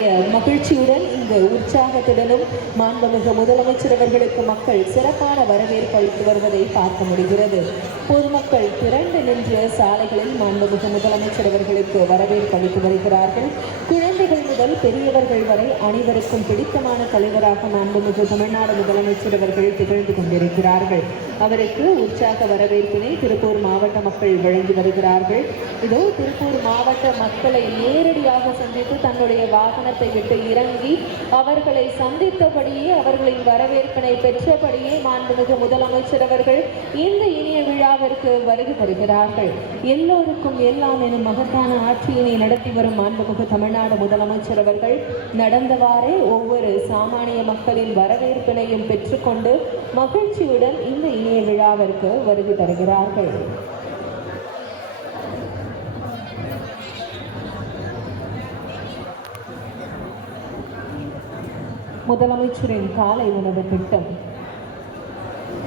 மகிழ்ச்சியுடன் இந்த உற்சாகத்துடனும் மாண்புமிகு முதலமைச்சர் அவர்களுக்கு மக்கள் சிறப்பான வரவேற்பு அளித்து வருவதை பார்க்க முடிகிறது. பொதுமக்கள் திரண்டு நின்று சாலைகளில் மாண்புமிகு முதலமைச்சர் அவர்களுக்கு வரவேற்பு அளித்து வருகிறார்கள். குழந்தைகள் முதல் பெரியவர்கள் வரை அனைவருக்கும் பிடித்தமான தலைவராக மாண்புமிகு தமிழ்நாடு முதலமைச்சர் அவர்கள் திகழ்ந்து கொண்டிருக்கிறார்கள். அவருக்கு உற்சாக வரவேற்பினை திருப்பூர் மாவட்ட மக்கள் வழங்கி வருகிறார்கள். இதோ திருப்பூர் மாவட்ட மக்களை நேரடியாக சந்தித்து தன்னுடைய வாகனத்தை விட்டு இறங்கி அவர்களை சந்தித்தபடியே அவர்களின் வரவேற்பினை பெற்றபடியே மாண்புமிகு முதலமைச்சர் அவர்கள் இந்த இனிய விழாவிற்கு வருகை தருகிறார்கள். எல்லோருக்கும் எல்லாம் எனும் மகத்தான ஆட்சியினை நடத்தி வரும் மாண்புமிகு தமிழ்நாடு முதலமைச்சர் அவர்கள் நடந்தவாறே ஒவ்வொரு சாமானிய மக்களின் வரவேற்பினையும் பெற்றுக்கொண்டு மகிழ்ச்சியுடன் இந்த இனிய விழாவிற்கு வருகை தருகிறார்கள். முதலமைச்சரின் காலை உணவு திட்டம்